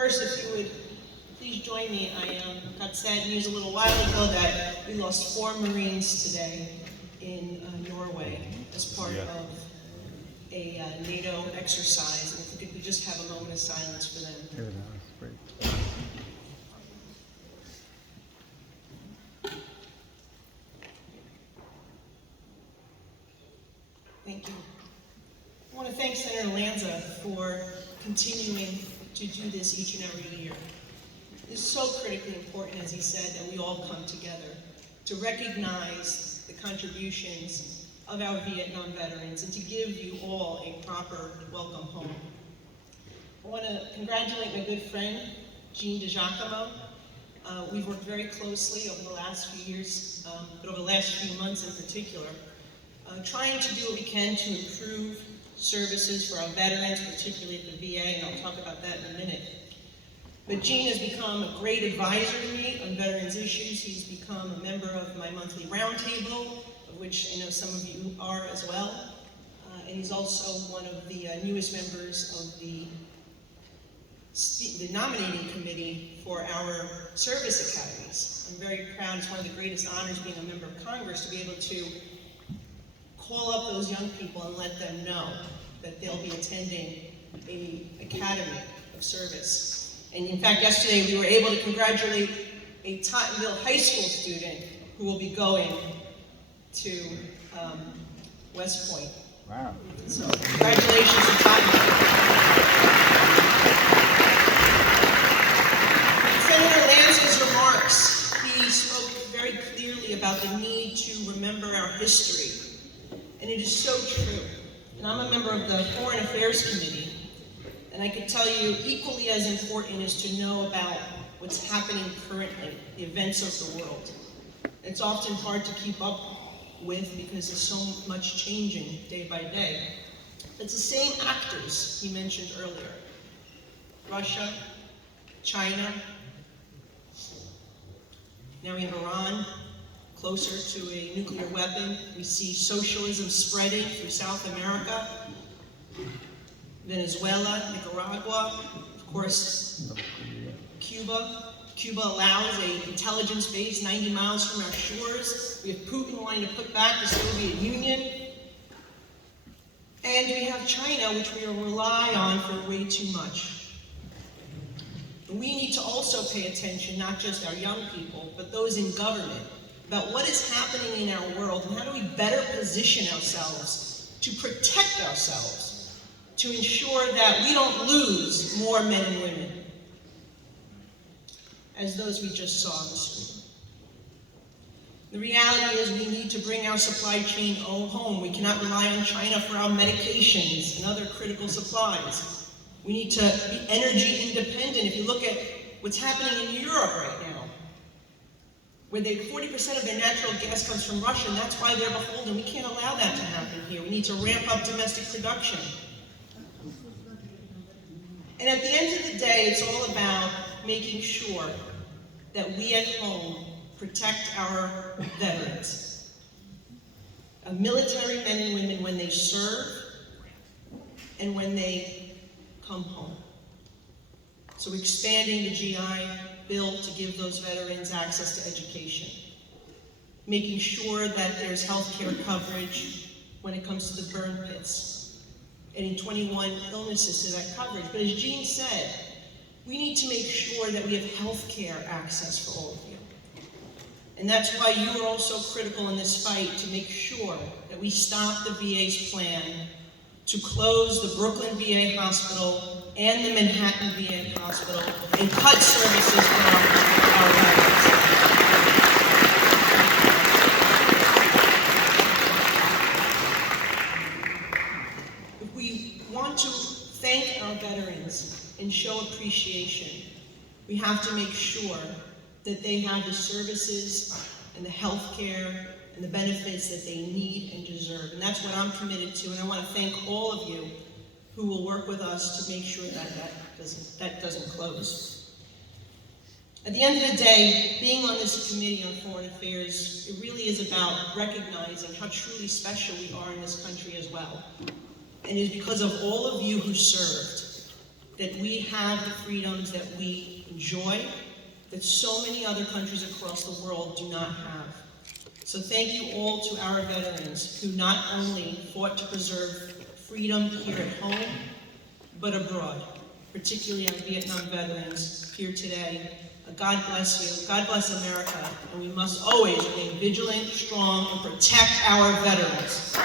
first, if you would please join me. I got sad news a little while ago that we lost 4 Marines today in Norway as part of a NATO exercise. And if we could just have a moment of silence for them. Yeah, that's great. Thank you. I want to thank Senator Lanza for continuing to do this each and every year. It's so critically important, as he said, that we all come together to recognize the contributions of our Vietnam veterans and to give you all a proper welcome home. I want to congratulate my good friend, Jean DiGiacomo. We've worked very closely over the last few years, but over the last few months in particular, trying to do what we can to improve services for our veterans, particularly at the VA, and I'll talk about that in a minute. But Gene has become a great advisor to me on veterans issues. He's become a member of my monthly roundtable, of which I know some of you are as well. And he's also one of the newest members of the nominating committee for our service academies. I'm very proud. It's one of the greatest honors being a member of Congress to be able to call up those young people and let them know that they'll be attending an academy of service. And in fact, yesterday we were able to congratulate a Tottenville High School student who will be going to West Point. Wow. So congratulations to Tottenville. Senator Lanza's remarks, he spoke very clearly about the need to remember our history. And it is so true. And I'm a member of the Foreign Affairs Committee, and I can tell you equally as important is to know about what's happening currently, the events of the world. It's often hard to keep up with because there's so much changing day by day. It's the same actors he mentioned earlier. Russia, China, now we have Iran, closer to a nuclear weapon. We see socialism spreading through South America, Venezuela, Nicaragua, of course, Cuba. Cuba allows an intelligence base 90 miles from our shores. We have Putin wanting to put back the Soviet Union. And we have China, which we rely on for way too much. And we need to also pay attention, not just our young people, but those in government, about what is happening in our world and how do we better position ourselves to protect ourselves, to ensure that we don't lose more men and women, as those we just saw on the screen. The reality is we need to bring our supply chain home. We cannot rely on China for our medications and other critical supplies. We need to be energy independent. If you look at what's happening in Europe right now, where 40% of their natural gas comes from Russia, and that's why they're beholden. We can't allow that to happen here. We need to ramp up domestic production. And at the end of the day, it's all about making sure that we at home protect our veterans. Military men and women when they serve and when they come home. So expanding the GI Bill to give those veterans access to education. Making sure that there's health care coverage when it comes to the burn pits. Adding 21 illnesses to that coverage. But as Jean said, we need to make sure that we have health care access for all of you. And that's why you are also critical in this fight to make sure that we stop the VA's plan to close the Brooklyn VA Hospital and the Manhattan VA Hospital and cut services for our veterans. If we want to thank our veterans and show appreciation, we have to make sure that they have the services and the health care and the benefits that they need and deserve. And that's what I'm committed to, and I want to thank all of you who will work with us to make sure that that doesn't close. At the end of the day, being on this committee on foreign affairs, it really is about recognizing how truly special we are in this country as well. And it is because of all of you who served that we have the freedoms that we enjoy, that so many other countries across the world do not have. So thank you all to our veterans who not only fought to preserve freedom here at home, but abroad, particularly our Vietnam veterans here today. God bless you, God bless America, and we must always remain vigilant, strong, and protect our veterans.